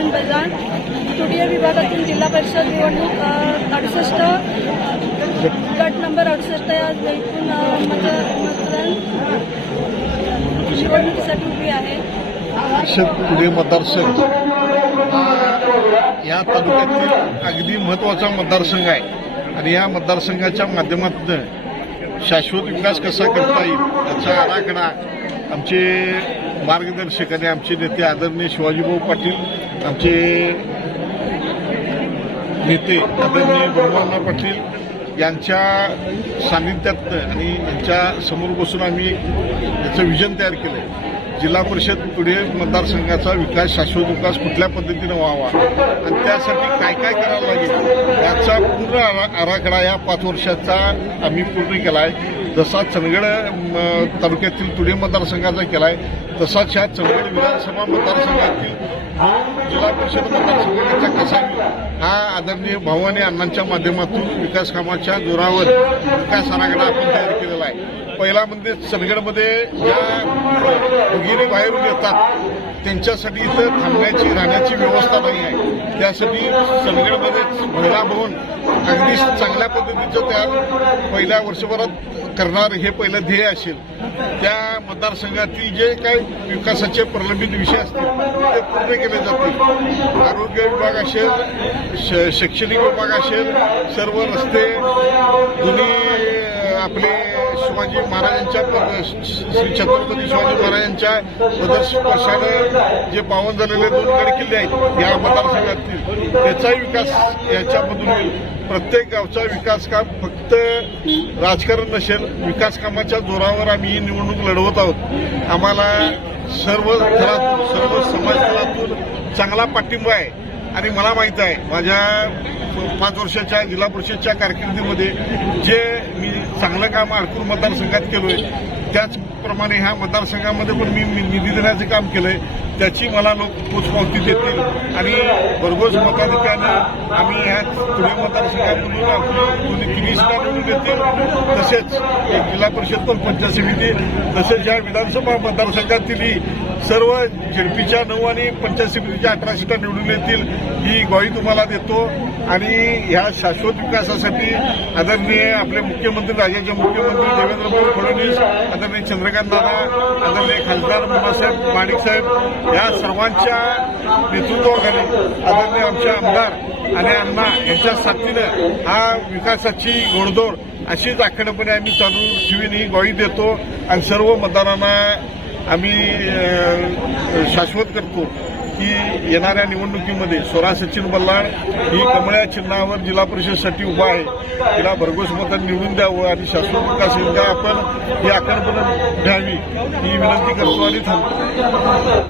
सचिन बल्लाळ, तुडिया विभागातून जिल्हा परिषद निवडणूक 68 गट नंबर 68 या इथून मतदान निवडणुकीसाठी उभी आहे. पुणे मतदारसंघ या तालुक्यातील अगदी महत्त्वाचा मतदारसंघ आहे आणि या मतदारसंघाच्या माध्यमातून शाश्वत विकास कसा करता येईल याचा आराखडा आमचे मार्गदर्शक आणि आमचे नेते आदरणीय शिवाजीभाऊ पाटील, आमचे नेते आदरणीय ब्रह्मांना पाटील यांच्या सानिध्यात आणि यांच्या समोर बसून आम्ही याचं विजन तयार केलं आहे. जिल्हा परिषद पुढे मतदारसंघाचा विकास, शाश्वत विकास कुठल्या पद्धतीनं व्हावा आणि त्यासाठी काय काय करावं लागेल याचा पूर्ण आराखडा या 5 वर्षाचा आम्ही पूर्ण केला आहे. जसा चंदगड तालुक्यातील तुडे मतदारसंघाचा केला आहे तसाच ह्या चंदगड विधानसभा मतदारसंघातील जिल्हा परिषद मतदारसंघाचा कसा हा आदरणीय भाऊ आणि अण्णांच्या माध्यमातून विकास कामाच्या जोरावर विकास आराखडा आपण तयार केलेला आहे. पहिला म्हणजे चंदगडमध्ये ज्या भगिनी बाहेरून येतात त्यांच्यासाठी इथं थांबण्याची राहण्याची व्यवस्था नाही आहे. त्यासाठी चंदगडमध्ये महिला भवन अगदी चांगल्या पद्धतीचं तयार पहिल्या वर्षभरात करणार हे पहिलं ध्येय असेल. त्या मतदारसंघातील जे काही विकासाचे प्रलंबित विषय असतील ते पूर्ण केले जातील. आरोग्य विभाग असेल, शैक्षणिक विभाग असेल, सर्व रस्ते दोन्ही आपले शिवाजी महाराजांच्या श्री छत्रपती शिवाजी महाराजांच्या पदस्पर्शाने जे पावन झालेले 2 गडकिल्ले आहेत या मतदारसंघातील त्याचाही विकास याच्यामधून होईल. प्रत्येक गावचा विकास काम फक्त राजकारण नसेल, विकास कामाच्या जोरावर आम्ही ही निवडणूक लढवत आहोत. आम्हाला सर्व थरातून, सर्व समाजतलातून चांगला पाठिंबा आहे आणि मला माहीत आहे माझ्या 5 वर्षाच्या जिल्हा परिषदच्या कारकिर्दीमध्ये जे मी चांगलं काम आरकूर मतदारसंघात केलोय त्याचप्रमाणे ह्या मतदारसंघामध्ये पण मी निधी देण्याचं काम केलंय. त्याची मला लोक पोचपावती देतील आणि भरघोस मताधिक्यानं आम्ही ह्या पुणे मतदारसंघामधून आपली 3 निवडून देतील. तसेच एक जिल्हा परिषद पण पंचायत समिती तसेच या विधानसभा मतदारसंघातील सर्व झेडपीच्या 9 आणि पंचायत समितीच्या 18 सीटा निवडून येतील ही ग्वाही तुम्हाला देतो. आणि ह्या शाश्वत विकासासाठी आदरणीय आपले मुख्यमंत्री, राज्याचे मुख्यमंत्री देवेंद्र फडणवीस, आदरणीय चंद्रकांत दादा, आदरणीय खासदार मुन्नासाहेब माणिक साहेब या सर्वांच्या नेतृत्वाखाली आदरणीय आमचे आमदार आणि अण्णा यांच्या साथीनं हा विकासाची घोडदौड अशीच आखडपणे आम्ही चालू ठेवीन ही ग्वाही देतो आणि सर्व मतदारांना आम्ही शाश्वत करतो की येणाऱ्या निवडणुकीमध्ये स्वरा सचिन बल्लाळ ही कमळ्या चिन्हावर जिल्हा परिषदेसाठी उभा आहे. तिला भरघोस मतांनी निवडून द्यावं आणि शाश्वत विकास योजना आपण ही आखडपणे घ्यावी ही विनंती करतो आणि थांबतो.